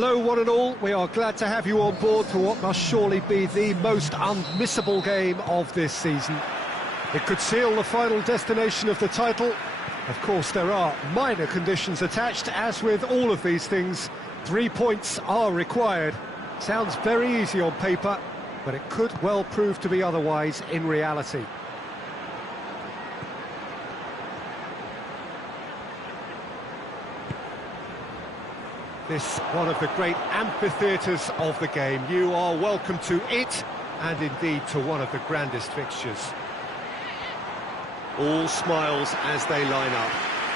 Hello one and all, we are glad to have you on board for what must surely be the most unmissable game of this season. It could seal the final destination of the title. Of course there are minor conditions attached, as with all of these things. 3 points are required. Sounds very easy on paper, but it could well prove to be otherwise in reality. This one of the great amphitheatres of the game. You are welcome to it, and indeed to one of the grandest fixtures. All smiles as they line up.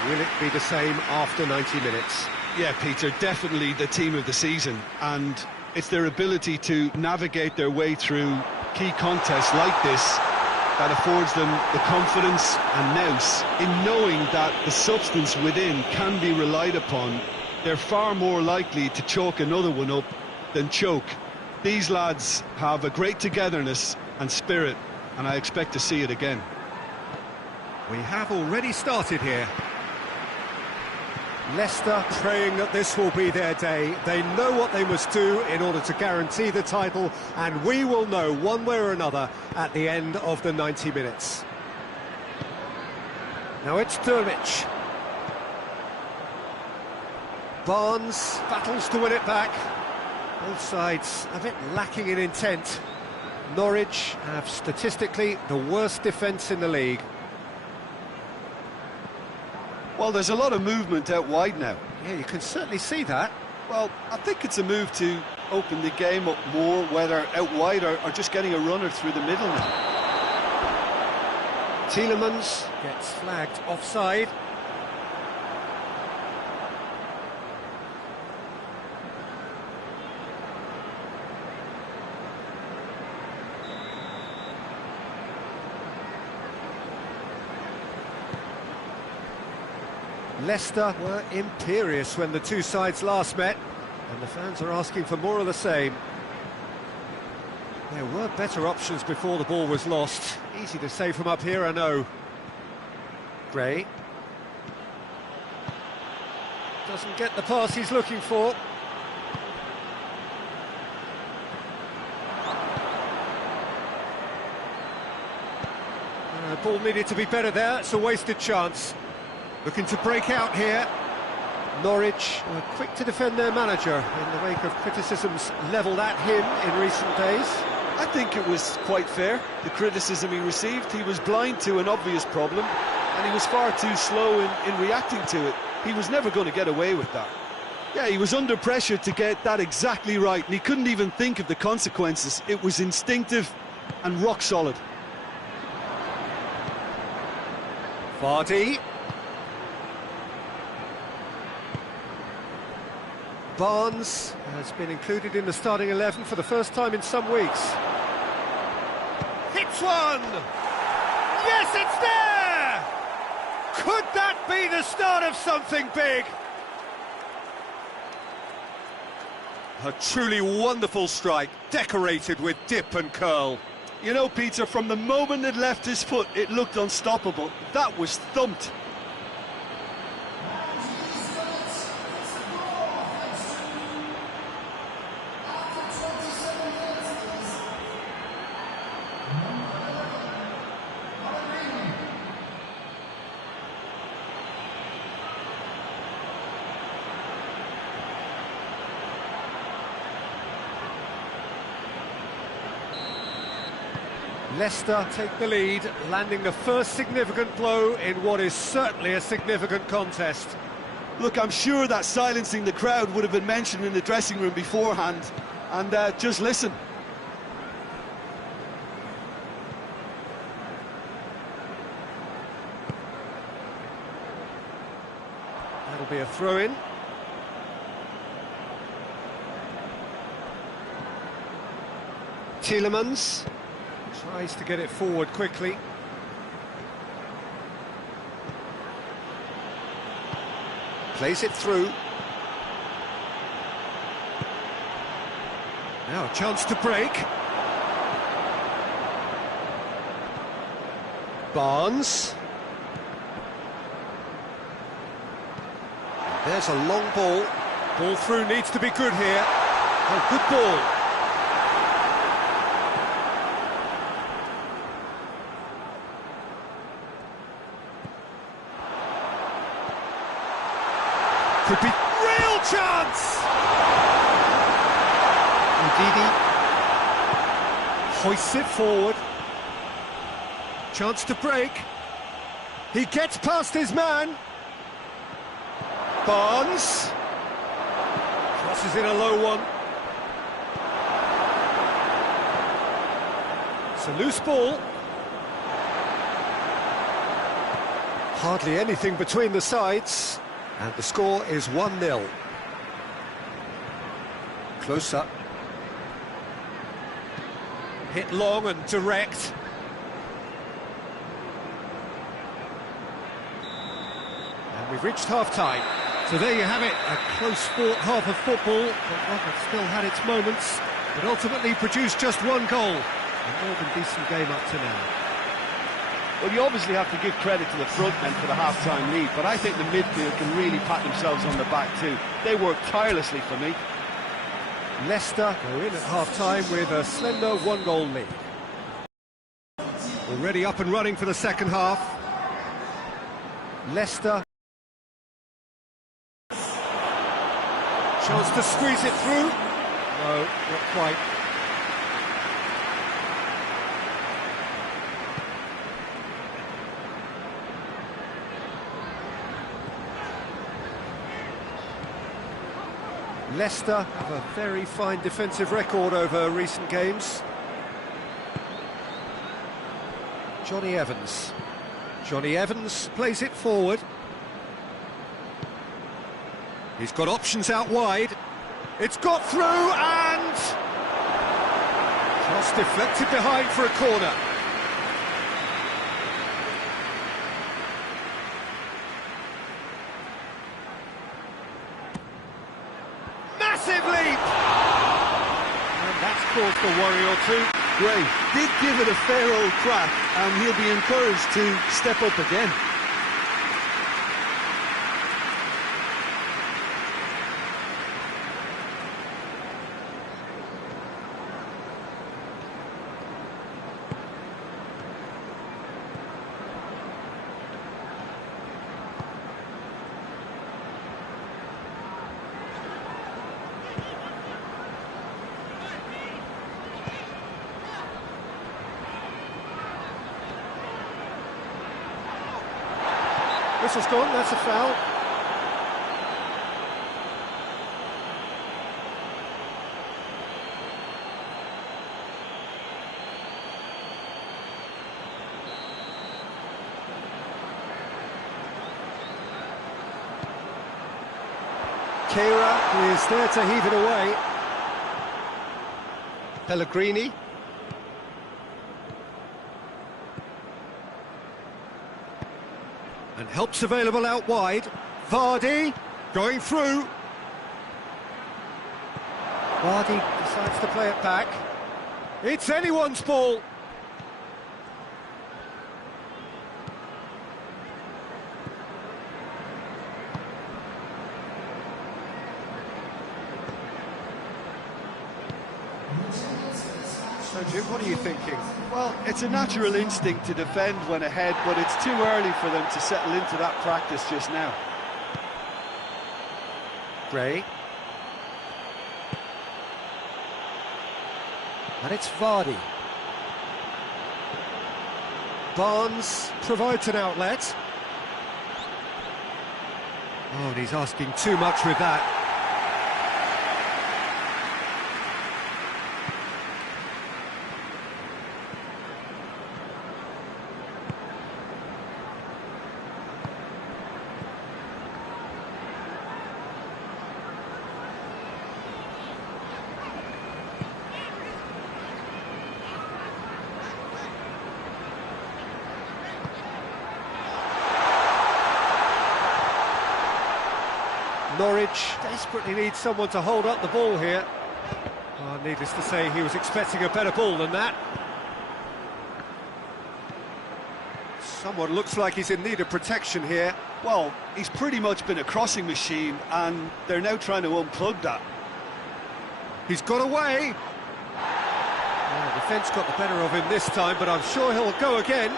Will it be the same after 90 minutes? Yeah, Peter, definitely the team of the season, and it's their ability to navigate their way through key contests like this that affords them the confidence and nous in knowing that the substance within can be relied upon. They're far more likely to chalk another one up than choke. These lads have a great togetherness and spirit, and I expect to see it again. We have already started here. Leicester praying that this will be their day. They know what they must do in order to guarantee the title, and we will know one way or another at the end of the 90 minutes. Now it's Dermich. Barnes battles to win it back. Both sides a bit lacking in intent. Norwich have statistically the worst defence in the league. Well, there's a lot of movement out wide now. Yeah, you can certainly see that. Well, I think it's a move to open the game up more, whether out wide or just getting a runner through the middle now. Tielemans gets flagged offside. Leicester were imperious when the two sides last met, and the fans are asking for more of the same. There were better options before the ball was lost. Easy to say from up here, I know. Gray. Doesn't get the pass he's looking for. Ball needed to be better there, it's a wasted chance. Looking to break out here. Norwich were quick to defend their manager in the wake of criticisms levelled at him in recent days. I think it was quite fair, the criticism he received. He was blind to an obvious problem, and he was far too slow in reacting to it. He was never going to get away with that. Yeah, he was under pressure to get that exactly right, and he couldn't even think of the consequences. It was instinctive and rock solid. Vardy. Barnes has been included in the starting 11 for the first time in some weeks. Hits one! Yes, it's there! Could that be the start of something big? A truly wonderful strike, decorated with dip and curl. You know, Peter, from the moment it left his foot, it looked unstoppable. That was thumped. Leicester take the lead, landing the first significant blow in what is certainly a significant contest. Look, I'm sure that silencing the crowd would have been mentioned in the dressing room beforehand. And just listen. That'll be a throw-in. Tielemans tries to get it forward quickly. Plays it through. Now a chance to break. Barnes. There's a long ball. Ball through needs to be good here. Oh, good ball. Could be real chance! Ndidi hoists it forward. Chance to break. He gets past his man. Barnes crosses in a low one. It's a loose ball. Hardly anything between the sides, and the score is 1-0. Close up. Hit long and direct. And we've reached half-time. So there you have it, a close-fought half of football, but one that still had its moments, but ultimately produced just one goal. A more than decent game up to now. Well, you obviously have to give credit to the front men for the half-time lead, but I think the midfield can really pat themselves on the back too. They worked tirelessly for me. Leicester go in at half-time with a slender one-goal lead. Already up and running for the second half. Leicester. Chance to squeeze it through. No, not quite. Leicester have a very fine defensive record over recent games. Johnny Evans. Johnny Evans plays it forward. He's got options out wide. It's got through and... cross deflected behind for a corner. Massive leap! And that's caused a worry or two. Gray did give it a fair old crack, and he'll be encouraged to step up again. Whistle's gone, that's a foul. Keira is there to heave it away. Pellegrini. And help's available out wide. Vardy going through. Vardy decides to play it back. It's anyone's ball. So Jim, what are you thinking? Well, it's a natural instinct to defend when ahead, but it's too early for them to settle into that practice just now. Gray. And it's Vardy. Barnes provides an outlet. Oh, and he's asking too much with that. Norwich desperately needs someone to hold up the ball here. Oh, needless to say, he was expecting a better ball than that. Someone looks like he's in need of protection here. Well, he's pretty much been a crossing machine, and they're now trying to unplug that. He's got away. The defence got the better of him this time, but I'm sure he'll go again.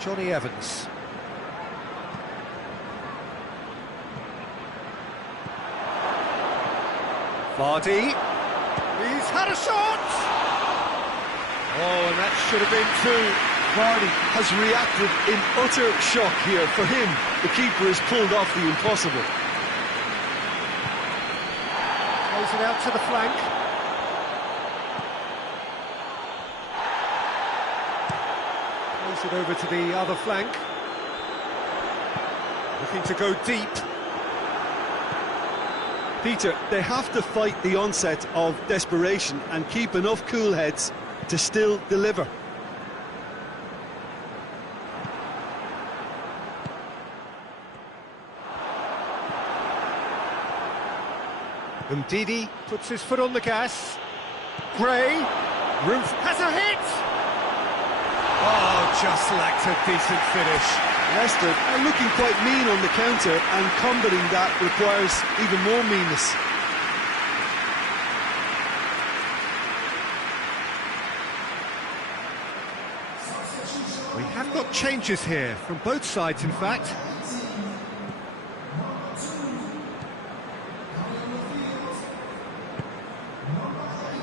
Johnny Evans. Vardy. He's had a shot! Oh, and that should have been two. Vardy has reacted in utter shock here. For him, the keeper has pulled off the impossible. Throws it out to the flank. Throws it over to the other flank. Looking to go deep. Peter, they have to fight the onset of desperation and keep enough cool heads to still deliver. Ndidi puts his foot on the gas. Gray, Roof has a hit! Oh, just lacked a decent finish. Leicester are looking quite mean on the counter, and combating that requires even more meanness. We have got changes here, from both sides in fact.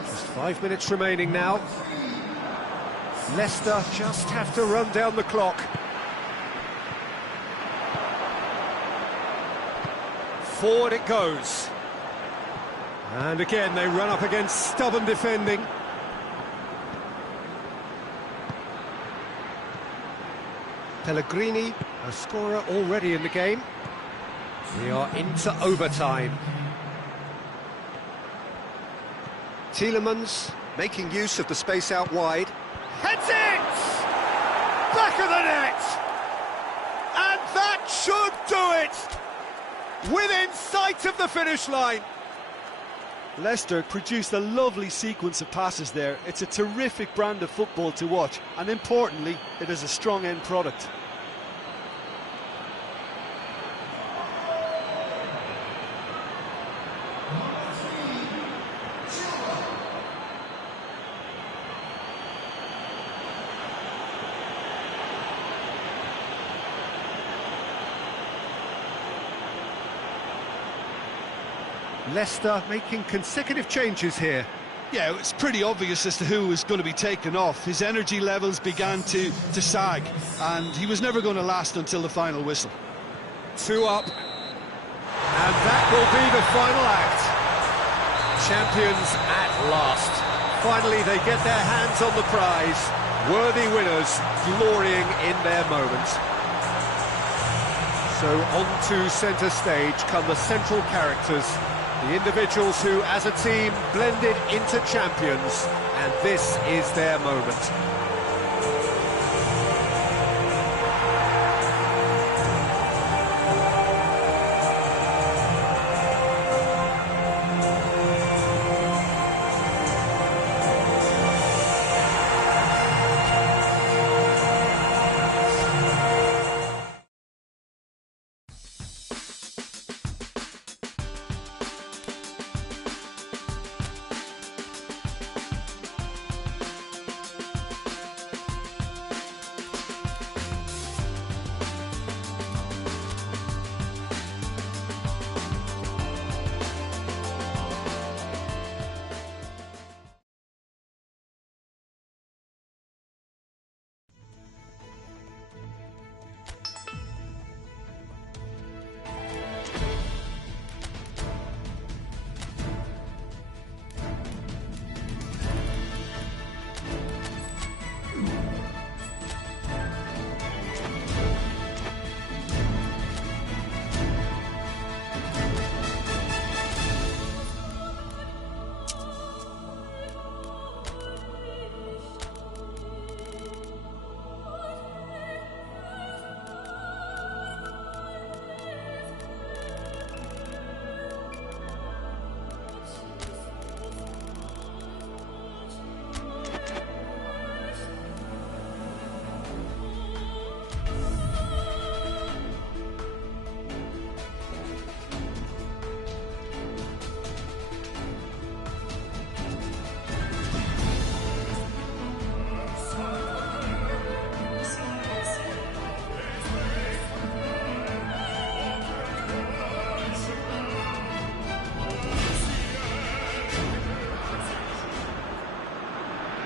Just 5 minutes remaining now. Leicester just have to run down the clock. Forward it goes. And again they run up against stubborn defending. Pellegrini, a scorer already in the game. We are into overtime. Tielemans making use of the space out wide. Heads it! Back of the net! And that should do it! Within sight of the finish line. Leicester produced a lovely sequence of passes there. It's a terrific brand of football to watch, and importantly, it is a strong end product. Leicester making consecutive changes here. Yeah, it's pretty obvious as to who was going to be taken off. His energy levels began to sag, and he was never going to last until the final whistle. 2 up, and that will be the final act. Champions at last. Finally they get their hands on the prize. Worthy winners glorying in their moment. So on to centre stage come the central characters, the individuals who, as a team, blended into champions, and this is their moment.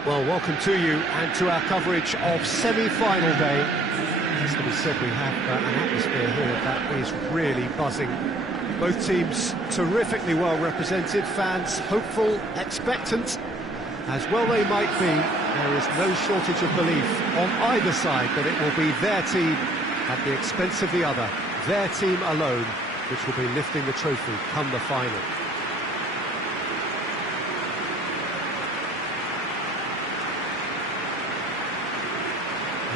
Well, welcome to you and to our coverage of semi-final day. As we said, we have an atmosphere here that is really buzzing. Both teams terrifically well represented, fans hopeful, expectant. As well they might be, there is no shortage of belief on either side that it will be their team at the expense of the other, their team alone, which will be lifting the trophy come the final.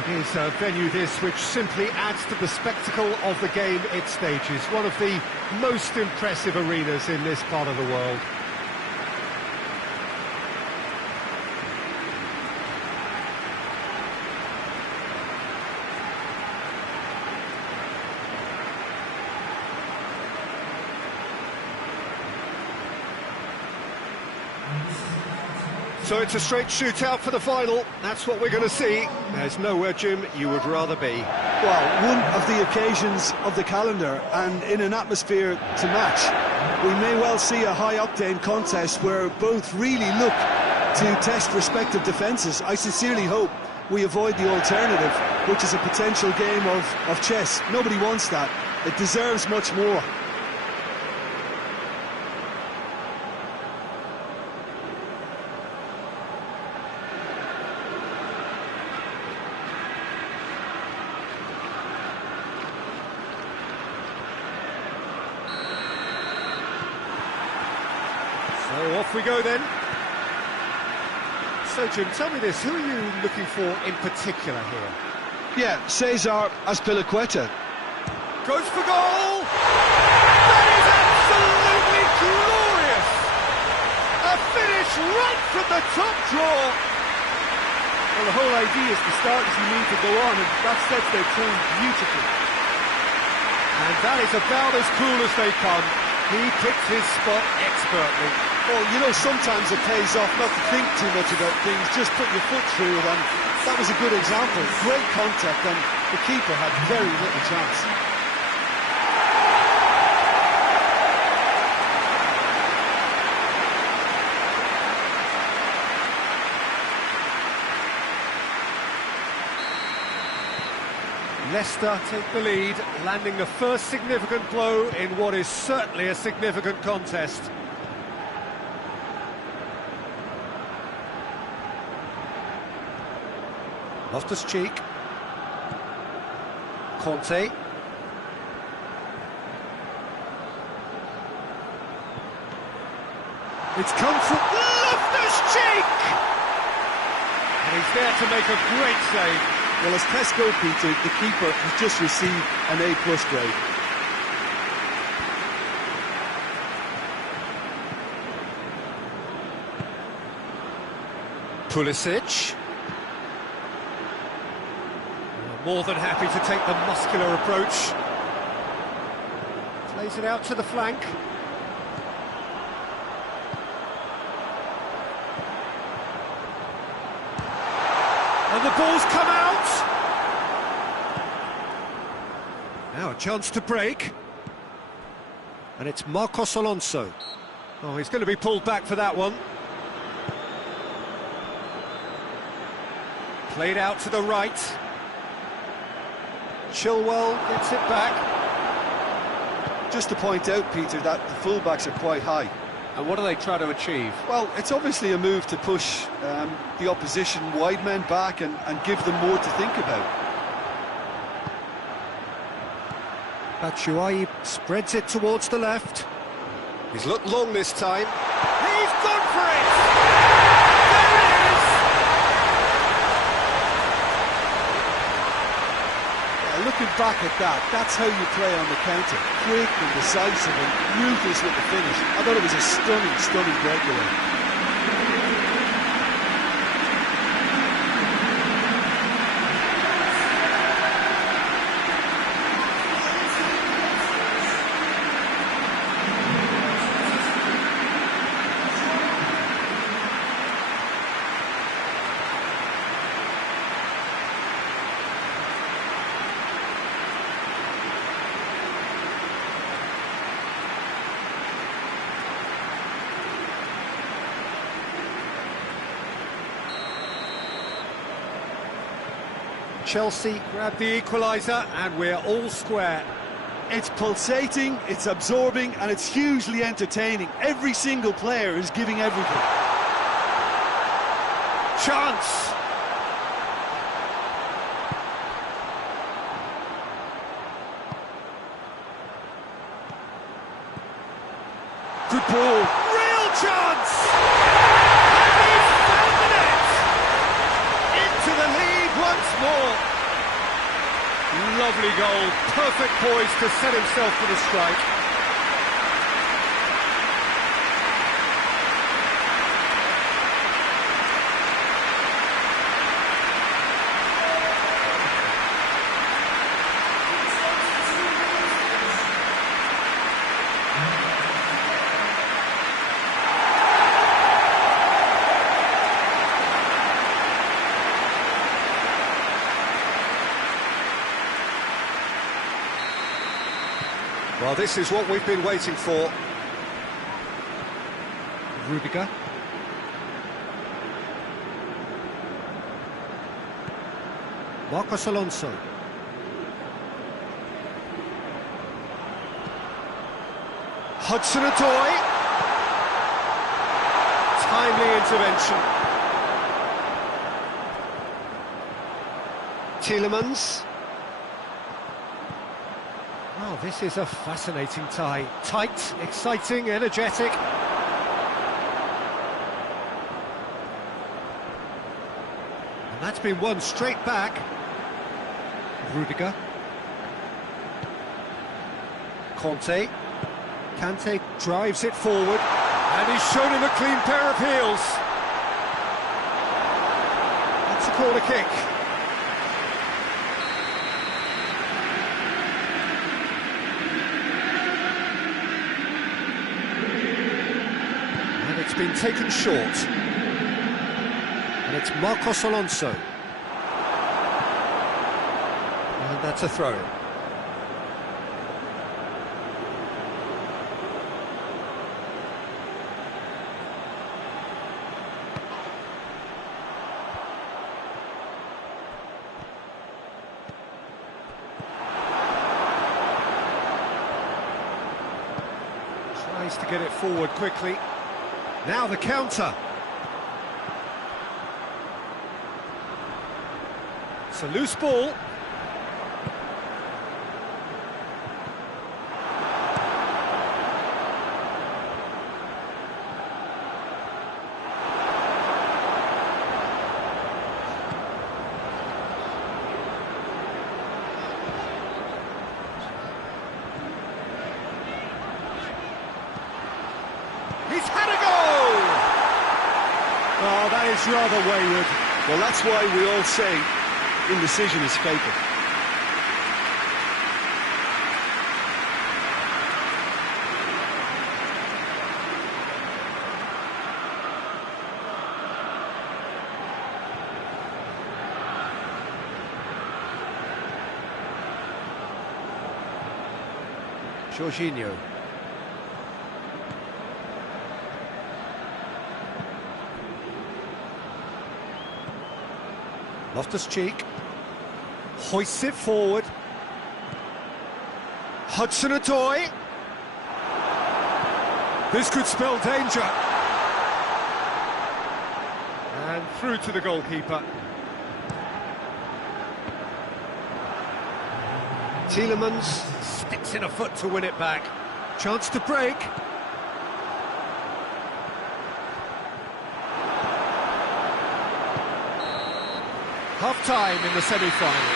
It is a venue this which simply adds to the spectacle of the game it stages. One of the most impressive arenas in this part of the world. So it's a straight shootout for the final. That's what we're going to see. There's nowhere, Jim, you would rather be. Well, one of the occasions of the calendar, and in an atmosphere to match. We may well see a high-octane contest where both really look to test respective defences. I sincerely hope we avoid the alternative, which is a potential game of chess. Nobody wants that. It deserves much more. So off we go then. So Jim, tell me this, who are you looking for in particular here? Yeah, Cesar Azpilicueta. Goes for goal! That is absolutely glorious! A finish right from the top draw! Well, the whole idea is the starters you need to go on, and that sets their tone beautifully. And that is about as cool as they come. He picks his spot expertly. Well, you know, sometimes it pays off not to think too much about things, just put your foot through it, and that was a good example. Great contact, and the keeper had very little chance. Leicester take the lead, landing the first significant blow in what is certainly a significant contest. Loftus-Cheek. Conte. It's come from Loftus-Cheek! And he's there to make a great save. Well, as tests go, Peter, the keeper has just received an A+ grade. Pulisic. More than happy to take the muscular approach. Plays it out to the flank. And the ball's come out! Now a chance to break. And it's Marcos Alonso. Oh, he's going to be pulled back for that one. Played out to the right. Chilwell gets it back. Just to point out, Peter, that the fullbacks are quite high. And what do they try to achieve? Well, it's obviously a move to push the opposition wide men back and give them more to think about. Batshuayi spreads it towards the left. He's looked long this time. He's gone for it! There it is! Yeah, looking back at that, that's how you play on the counter. Quick and decisive and ruthless with the finish. I thought it was a stunning, stunning breakaway. Chelsea grab the equaliser and we're all square. It's pulsating, it's absorbing, and it's hugely entertaining. Every single player is giving everything. Chance! Good ball. Real chance! And he's found the net! Into the lead once more. Lovely goal. Perfect poise to set himself for the strike. Well, this is what we've been waiting for. Rudiger. Marcos Alonso. Hudson-Odoi. Timely intervention. Tielemans. Oh, this is a fascinating tie. Tight, exciting, energetic. And that's been won straight back. Rudiger. Kante drives it forward. And he's shown him a clean pair of heels. That's a corner kick. It's been taken short, and it's Marcos Alonso, and that's a throw. Tries to get it forward quickly. Now the counter. It's a loose ball. He's had a go! Oh, that is rather wayward. Well, that's why we all say indecision is fatal. Jorginho. Loftus-Cheek hoists it forward. Hudson-Odoi. This could spell danger. And through to the goalkeeper. Tielemans sticks in a foot to win it back. Chance to break. Half-time in the semi-final.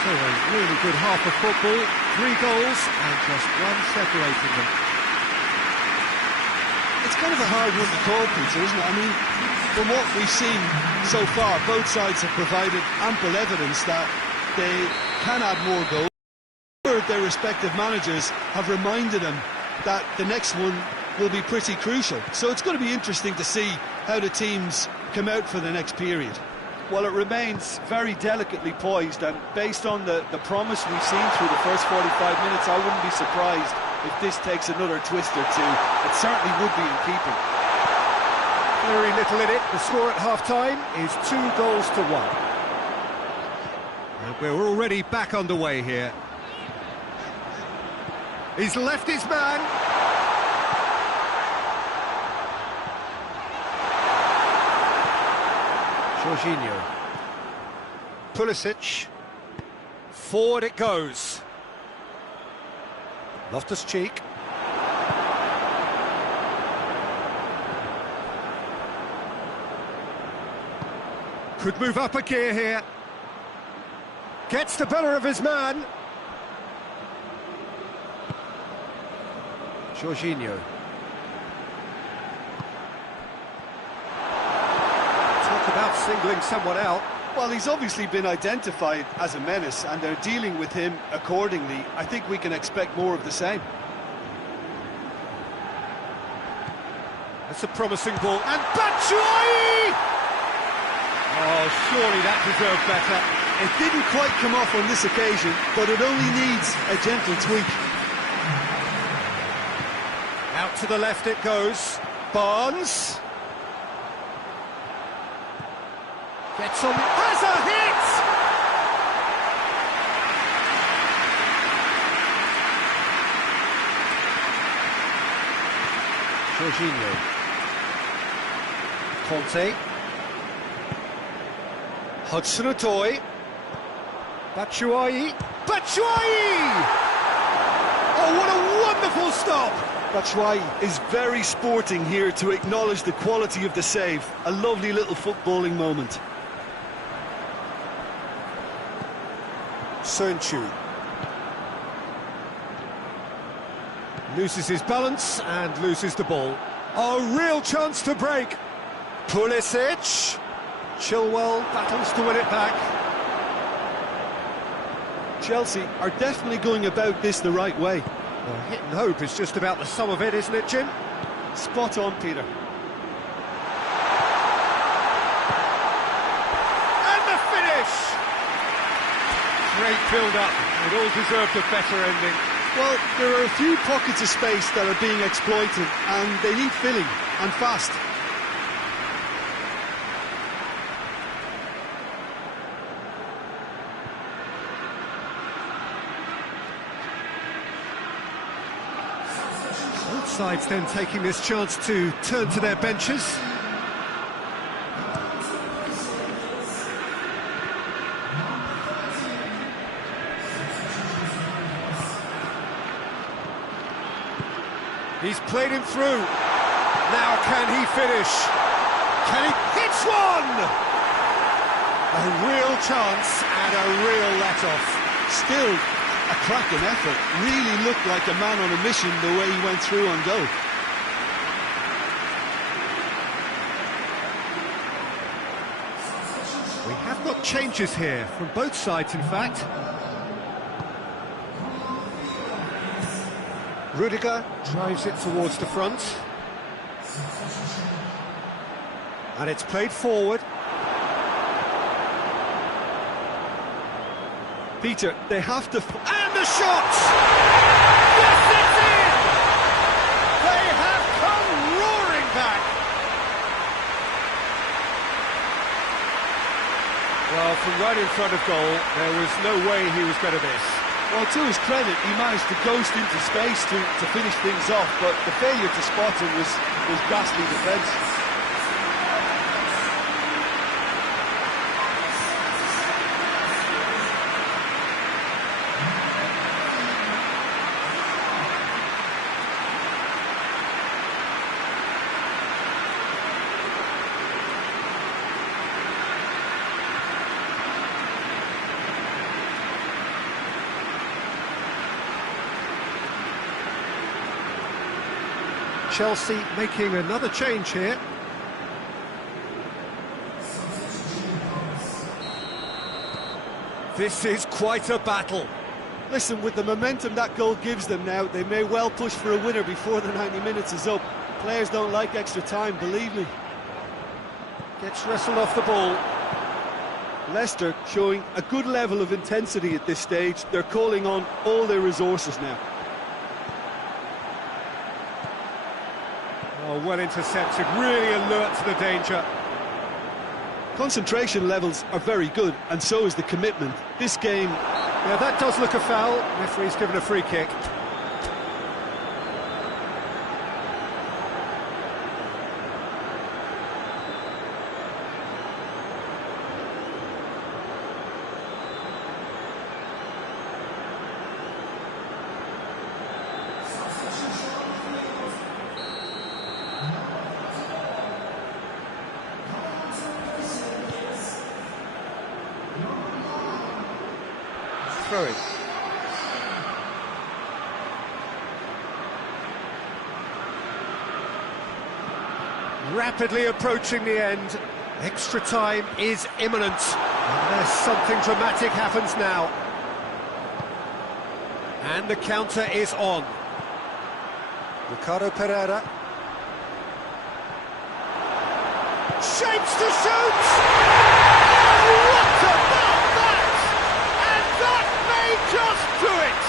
So a really good half of football, 3 goals and just one separating them. It's kind of a hard one to call, Peter, isn't it? I mean, from what we've seen so far, both sides have provided ample evidence that they can add more goals. Their respective managers have reminded them that the next one will be pretty crucial. So it's going to be interesting to see how the teams come out for the next period. Well, it remains very delicately poised, and based on the promise we've seen through the first 45 minutes, I wouldn't be surprised if this takes another twist or two. It certainly would be in keeping. Very little in it. The score at half-time is 2 goals to 1. And we're already back underway here. He's left his man. Jorginho. Pulisic. Forward it goes. Loftus-Cheek. Could move up a gear here. Gets the better of his man. Jorginho. Talk about singling someone out. Well, he's obviously been identified as a menace, and they're dealing with him accordingly. I think we can expect more of the same. That's a promising ball. And Batshuayi! Oh, surely that deserved better. It didn't quite come off on this occasion, but it only needs a gentle tweak. Out to the left it goes. Barnes. Gets on, has a hit! Jorginho. Conte. Hudson-Odoi. Batshuayi. Batshuayi! Oh, what a wonderful stop! Batshuayi is very sporting here to acknowledge the quality of the save. A lovely little footballing moment. Sönchu loses his balance and loses the ball. A real chance to break. Pulisic. Chilwell battles to win it back. Chelsea are definitely going about this the right way. Well, hit and hope is just about the sum of it, isn't it, Jim? Spot on, Peter. And the finish! Great build-up. It all deserved a better ending. Well, there are a few pockets of space that are being exploited, and they need filling, and fast. Both sides then taking this chance to turn to their benches. He's played him through. Now can he finish? Can he? Hits one! A real chance and a real let-off. Still a cracking effort. Really looked like a man on a mission the way he went through on goal. We have got changes here from both sides, in fact. Rudiger drives it towards the front. And it's played forward. Peter, they have to... And the shot! Yes, it's in! They have come roaring back! Well, from right in front of goal, there was no way he was going to miss. Well, to his credit, he managed to ghost into space to finish things off, but the failure to spot him was ghastly defence. Chelsea making another change here. This is quite a battle. Listen, with the momentum that goal gives them now, they may well push for a winner before the 90 minutes is up. Players don't like extra time, believe me. Gets wrestled off the ball. Leicester showing a good level of intensity at this stage. They're calling on all their resources now. Oh, well intercepted, really alert to the danger. Concentration levels are very good, and so is the commitment. This game... Yeah, that does look a foul. Referee's given a free kick. Throwing. Rapidly approaching the end. Extra time is imminent. Unless something dramatic happens now. And the counter is on. Ricardo Pereira. Shapes to shoot! Oh, what about that? And that may just do it!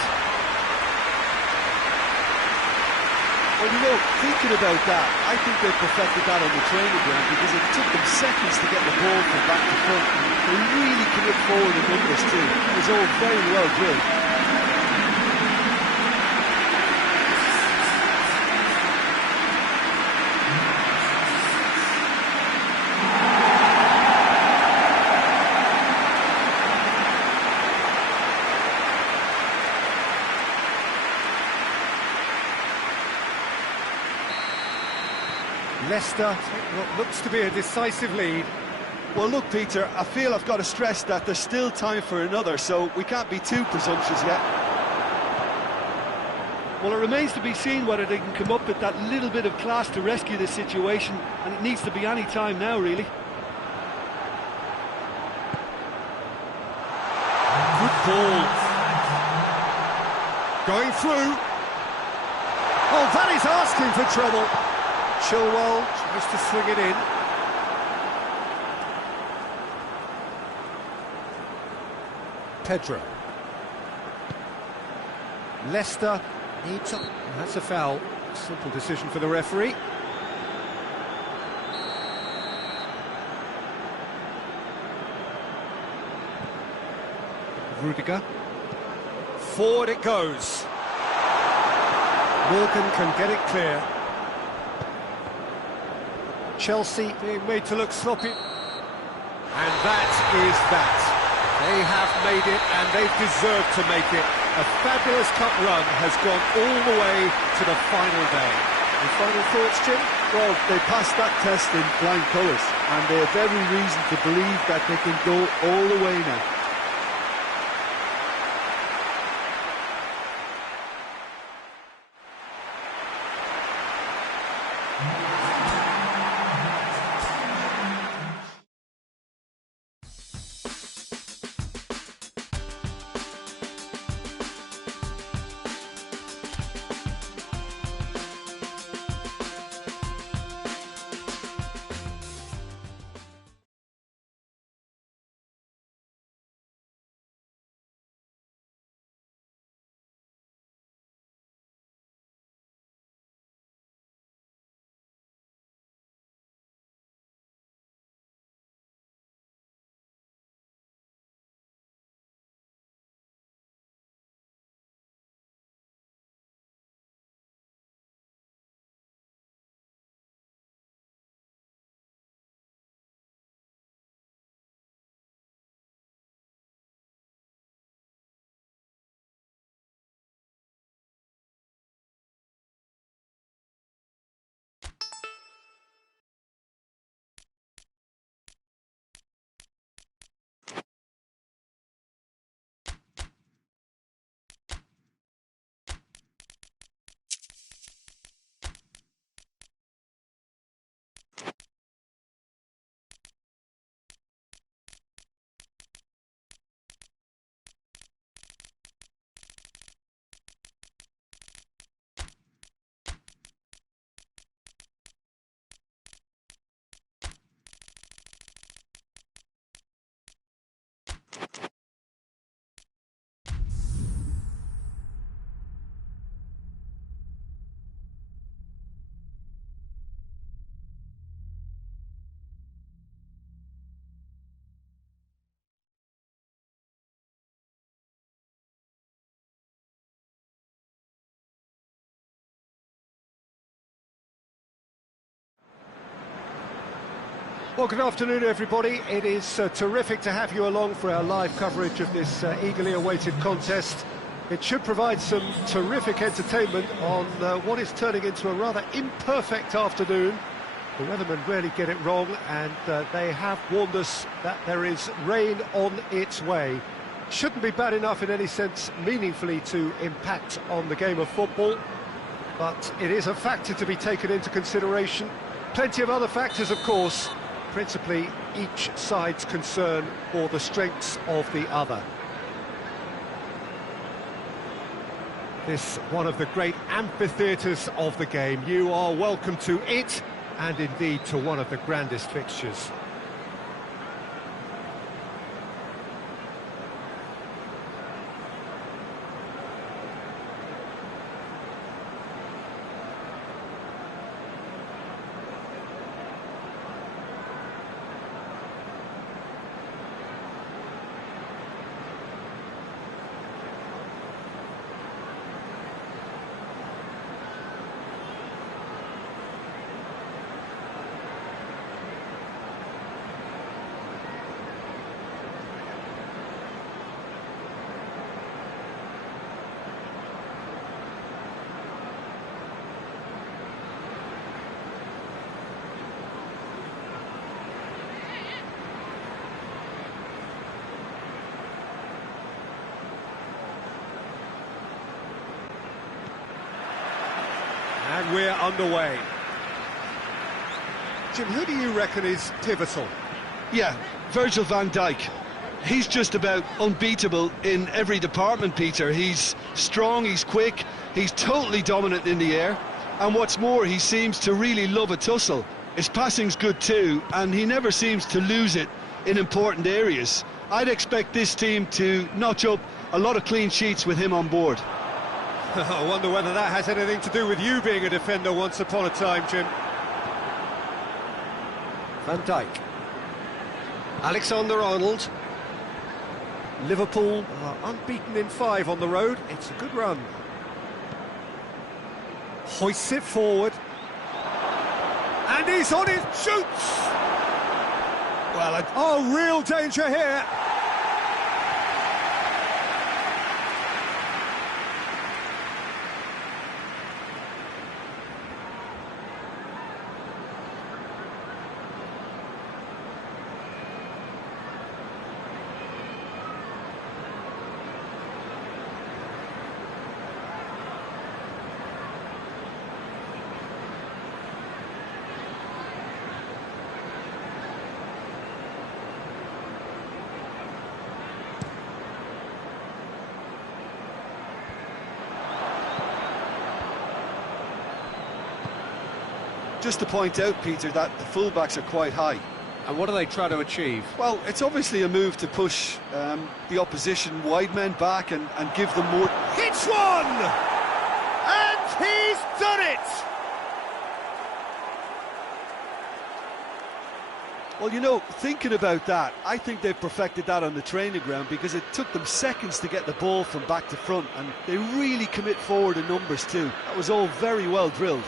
Well, you know, thinking about that, I think they perfected that on the training ground because it took them seconds to get the ball from back to front. They really commit forward in numbers too. It was all very well drilled. Leicester take what looks to be a decisive lead. Well, look, Peter, I feel I've got to stress that there's still time for another, so we can't be too presumptuous yet. Well, it remains to be seen whether they can come up with that little bit of class to rescue this situation, and it needs to be any time now, really. Good ball. Going through. Oh, that is asking for trouble. Chilwell tries to swing it in. Pedro. Leicester needs a... That's a foul. Simple decision for the referee. Rudiger. Forward it goes. Morgan can get it clear. Chelsea being made to look sloppy. And that is that. They have made it, and they've deserved to make it. A fabulous cup run has gone all the way to the final day. And final thoughts, Jim? Well, they passed that test in flying colours, and they have every reason to believe that they can go all the way now. Well, good afternoon, everybody. It is terrific to have you along for our live coverage of this eagerly awaited contest. It should provide some terrific entertainment on what is turning into a rather imperfect afternoon. The weathermen rarely get it wrong, and they have warned us that there is rain on its way. Shouldn't be bad enough in any sense meaningfully to impact on the game of football, but it is a factor to be taken into consideration. Plenty of other factors, of course, principally each side's concern for the strengths of the other. This one of the great amphitheatres of the game. You are welcome to it, and indeed to one of the grandest fixtures. And we're underway. Jim, who do you reckon is pivotal? Yeah, Virgil van Dijk. He's just about unbeatable in every department, Peter. He's strong, he's quick, he's totally dominant in the air. And what's more, he seems to really love a tussle. His passing's good too, and he never seems to lose it in important areas. I'd expect this team to notch up a lot of clean sheets with him on board. I wonder whether that has anything to do with you being a defender once upon a time, Jim. Van Dijk. Alexander-Arnold. Liverpool are unbeaten in 5 on the road. It's a good run. Hoists it forward. And he's on it, shoots! Well, oh, real danger here. Just to point out, Peter, that the fullbacks are quite high. And what are they trying to achieve? Well, it's obviously a move to push the opposition wide men back and give them more... Hits one! And he's done it! Well, you know, thinking about that, I think they've perfected that on the training ground, because it took them seconds to get the ball from back to front, and they really commit forward in numbers too. That was all very well drilled.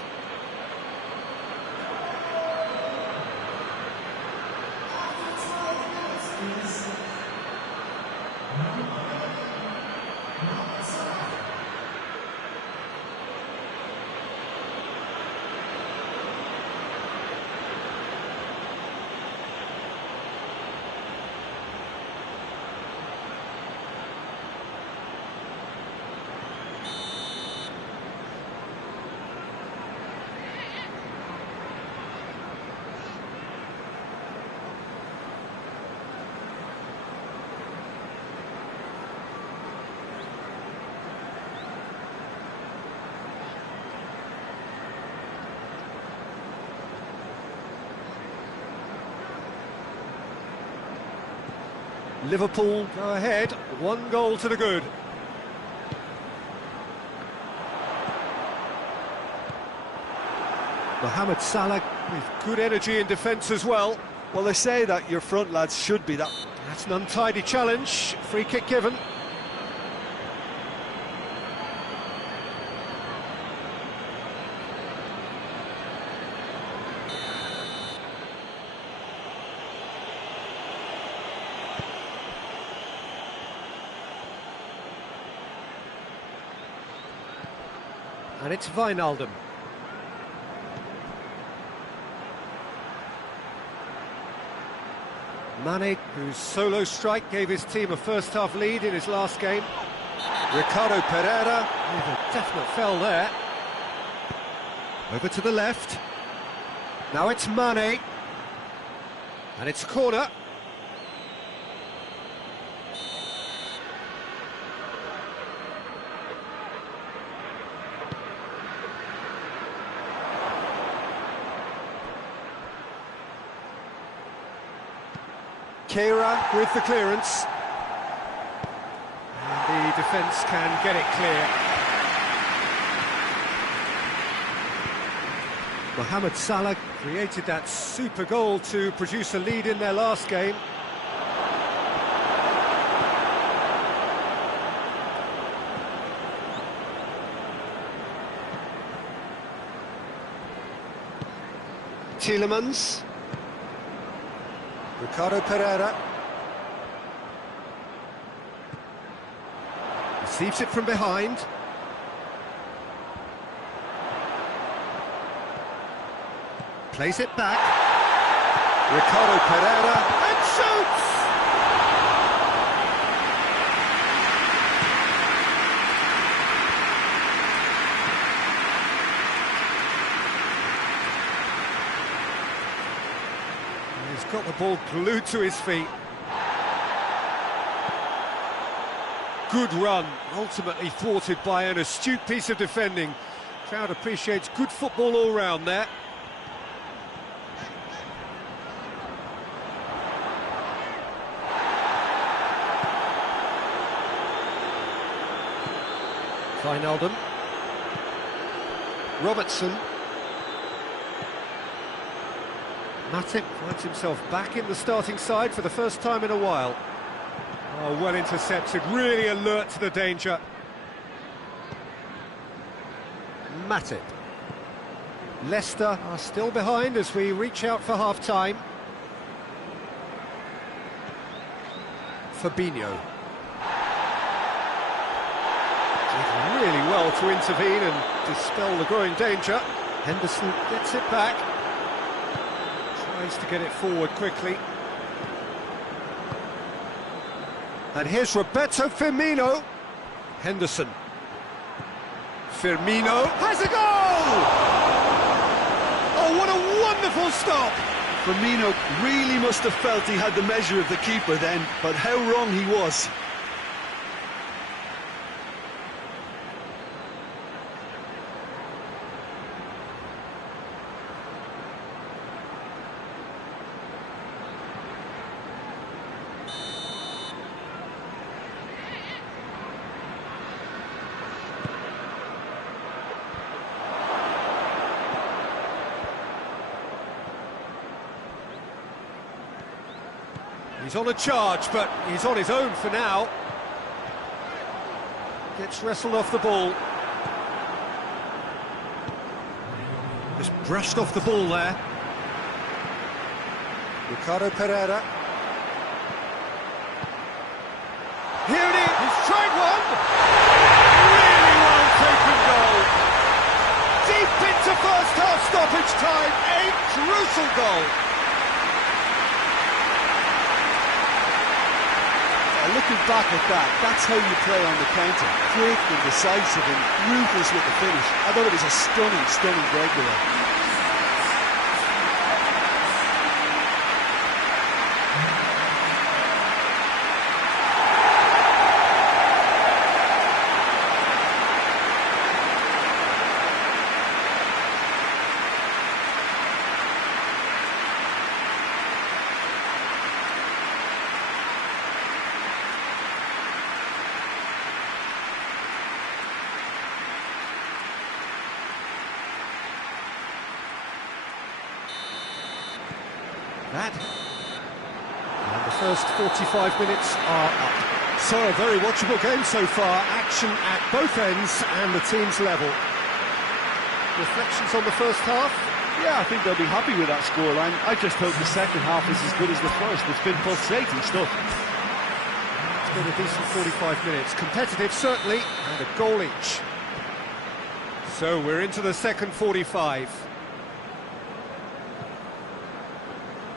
Liverpool go ahead, 1 goal to the good. Mohamed Salah with good energy in defence as well. Well, they say that your front lads should be that. That's an untidy challenge, free kick given. And it's Wijnaldum. Mane, whose solo strike gave his team a first-half lead in his last game. Ricardo Pereira with a definite foul there. Over to the left. Now it's Mane. And it's a corner. Keira with the clearance. And the defence can get it clear. Mohamed Salah created that super goal to produce a lead in their last game. Tielemans. Ricardo Pereira receives it from behind. Plays it back. Ricardo Pereira and shoots! He's got the ball glued to his feet. Good run, ultimately thwarted by an astute piece of defending. Crowd appreciates good football all round there. Wijnaldum. Robertson. Matip finds himself back in the starting side for the first time in a while. Oh, well intercepted, really alert to the danger. Matip. Leicester are still behind as we reach out for half-time. Fabinho. Did really well to intervene and dispel the growing danger. Henderson gets it back. Tries to get it forward quickly. And here's Roberto Firmino. Henderson. Firmino has a goal! Oh, what a wonderful stop! Firmino really must have felt he had the measure of the keeper then, but how wrong he was. He's on a charge, but he's on his own for now. Gets wrestled off the ball. Just brushed off the ball there. Ricardo Pereira. Here it is, he's tried one! Really well taken goal. Deep into first half stoppage time, a crucial goal. Looking back at that, that's how you play on the counter. Quick and decisive and ruthless with the finish. I thought it was a stunning, stunning breakaway. And the first 45 minutes are up. So a very watchable game so far, action at both ends and the team's level. Reflections on the first half? Yeah, I think they'll be happy with that scoreline. I just hope the second half is as good as the first. It's been pulsating stuff. It's been a decent 45 minutes. Competitive, certainly, and a goal each. So we're into the second 45.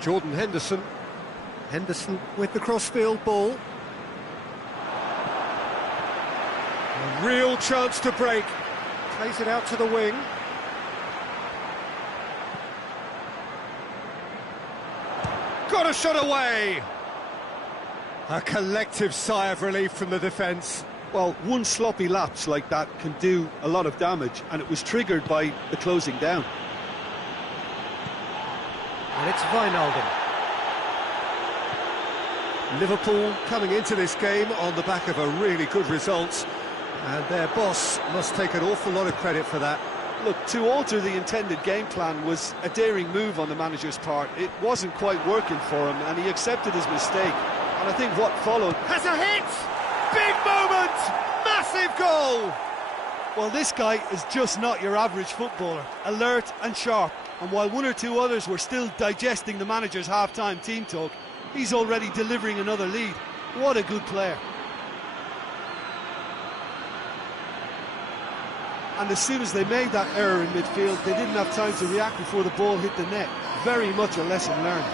Jordan Henderson. Henderson with the crossfield ball. A real chance to break. Plays it out to the wing. Got a shot away! A collective sigh of relief from the defence. Well, one sloppy lapse like that can do a lot of damage, and it was triggered by the closing down. And it's Wijnaldum. Liverpool coming into this game on the back of a really good result, and their boss must take an awful lot of credit for that. Look, to alter the intended game plan was a daring move on the manager's part. It wasn't quite working for him, and he accepted his mistake. And I think what followed... Has a hit! Big moment! Massive goal! Well, this guy is just not your average footballer. Alert and sharp. And while one or two others were still digesting the manager's half-time team talk, he's already delivering another lead. What a good player. And as soon as they made that error in midfield, they didn't have time to react before the ball hit the net. Very much a lesson learned.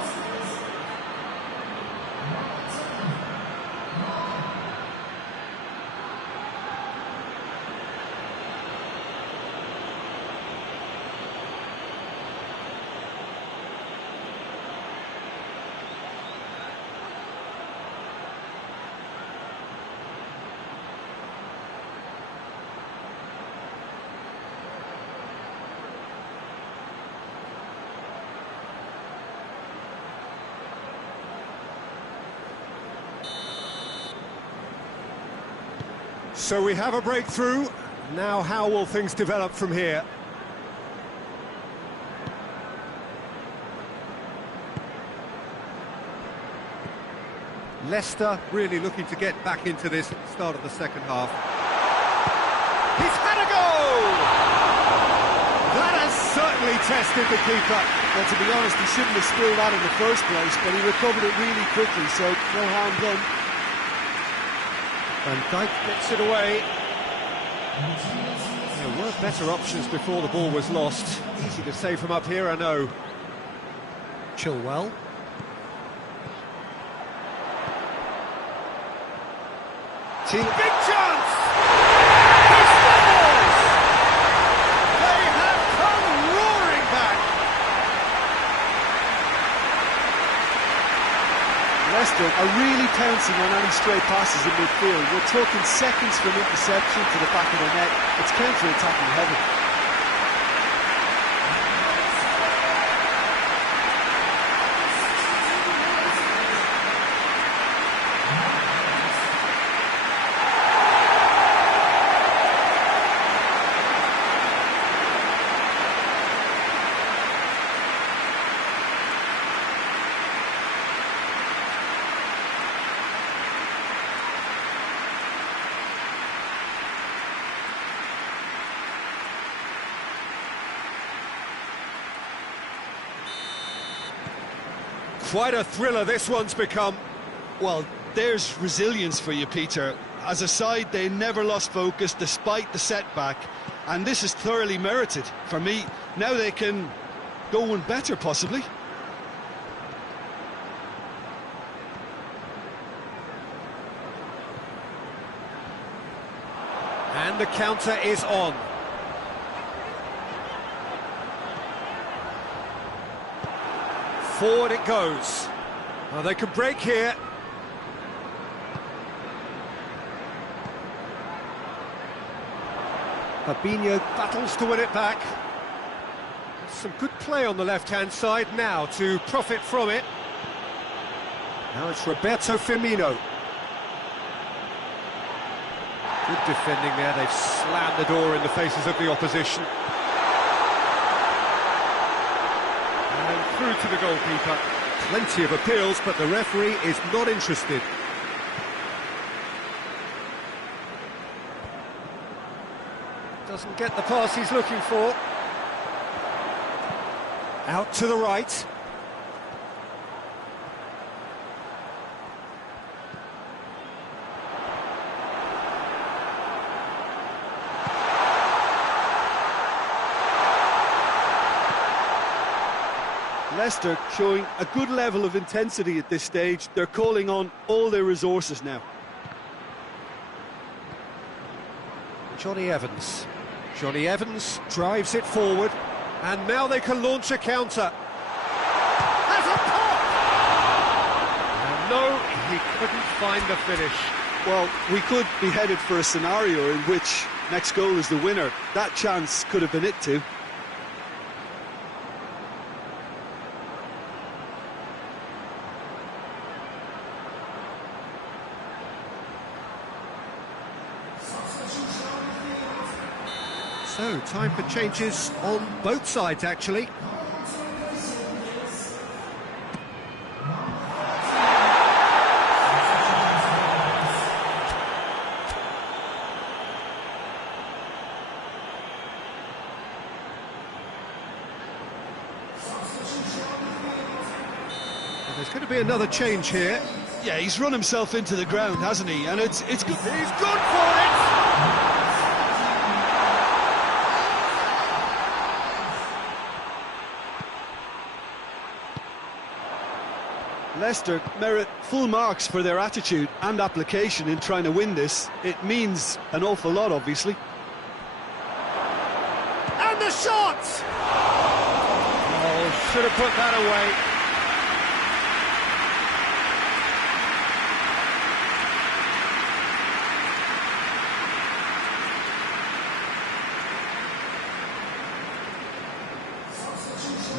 So we have a breakthrough. Now how will things develop from here? Leicester really looking to get back into this at the start of the second half. He's had a goal! That has certainly tested the keeper. Well, to be honest, he shouldn't have spilled that in the first place, but he recovered it really quickly, so no harm done. Van Dijk gets it away. There were better options before the ball was lost. Easy to save from up here, I know. Chilwell. Big chance! He stumbles! They have come roaring back! Leicester are really pouncing on any stray passes in midfield. We're talking seconds from interception to the back of the net. It's counter-attacking heavy. Quite a thriller this one's become. Well, there's resilience for you, Peter. As a side, they never lost focus despite the setback, and this is thoroughly merited. For me, now they can go one better, possibly. And the counter is on. Forward it goes. Oh, they can break here. Fabinho battles to win it back. Some good play on the left-hand side now to profit from it. Now it's Roberto Firmino. Good defending there, they've slammed the door in the faces of the opposition. And through to the goalkeeper. Plenty of appeals, but the referee is not interested. Doesn't get the pass he's looking for. Out to the right. Leicester showing a good level of intensity at this stage. They're calling on all their resources now. Johnny Evans. Johnny Evans drives it forward, and now they can launch a counter. Has a pop! And no, he couldn't find the finish. Well, we could be headed for a scenario in which next goal is the winner. That chance could have been it too. So, time for changes on both sides, actually. And there's going to be another change here. Yeah, he's run himself into the ground, hasn't he? And it's good. He's gone for it! Leicester merit full marks for their attitude and application in trying to win this. It means an awful lot, obviously. And the shot! Oh, should have put that away.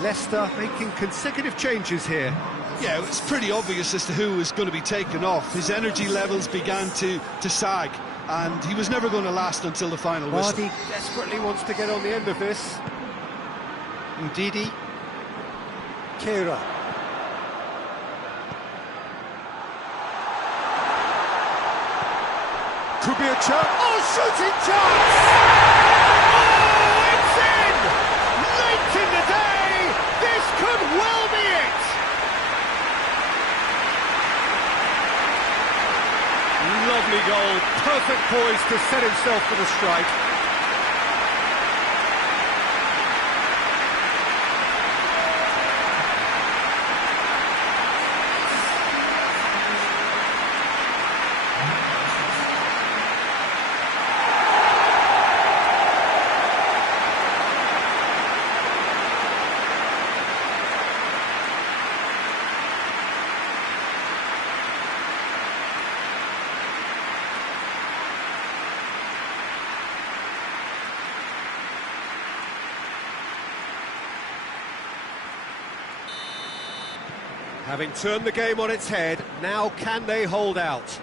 Leicester making consecutive changes here. Yeah, it's pretty obvious as to who was going to be taken off. His energy levels began to sag, and he was never going to last until the final whistle. Vardy desperately wants to get on the end of this. Ndidi. Kera. Could be a chance. Oh, shooting chance! Oh, it's in! Late in the day! This could well be it! Lovely goal, perfect poise to set himself for the strike. Having turned the game on its head, now can they hold out?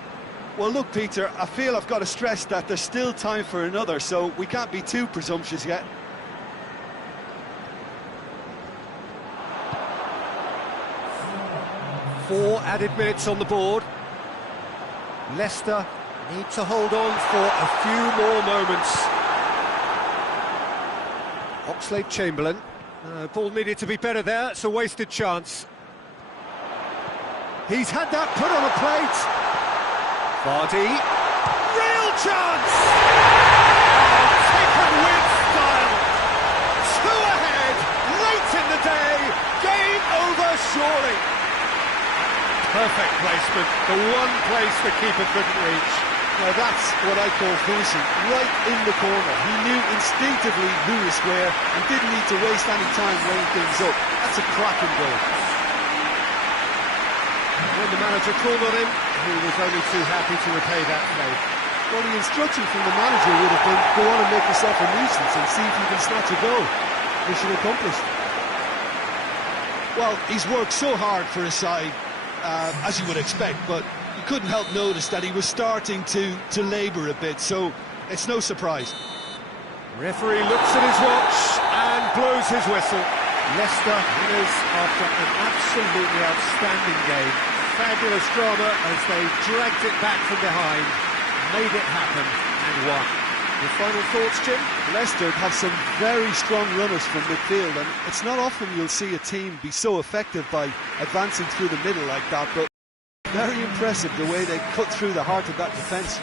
Well, look, Peter, I feel I've got to stress that there's still time for another, so we can't be too presumptuous yet. Four added minutes on the board. Leicester need to hold on for a few more moments. Oxlade-Chamberlain. Ball needed to be better there, it's a wasted chance. He's had that put on a plate. Vardy. Real chance! Oh, taken with style. Two ahead, late in the day. Game over surely. Perfect placement. The one place the keeper couldn't reach. Now that's what I call finishing, right in the corner. He knew instinctively who was where and didn't need to waste any time weighing things up. That's a cracking goal. When the manager called on him, he was only too happy to repay that favour. Well, the instruction from the manager would have been, go on and make yourself a nuisance and see if you can snatch a goal. Mission accomplished. Well, he's worked so hard for his side, as you would expect, but you couldn't help notice that he was starting to labour a bit, so it's no surprise. Referee looks at his watch and blows his whistle. Leicester winners after an absolutely outstanding game. Fabulous drama as they dragged it back from behind, made it happen and won. Your final thoughts, Jim? Leicester have some very strong runners from midfield, and it's not often you'll see a team be so effective by advancing through the middle like that, but very impressive the way they cut through the heart of that defence.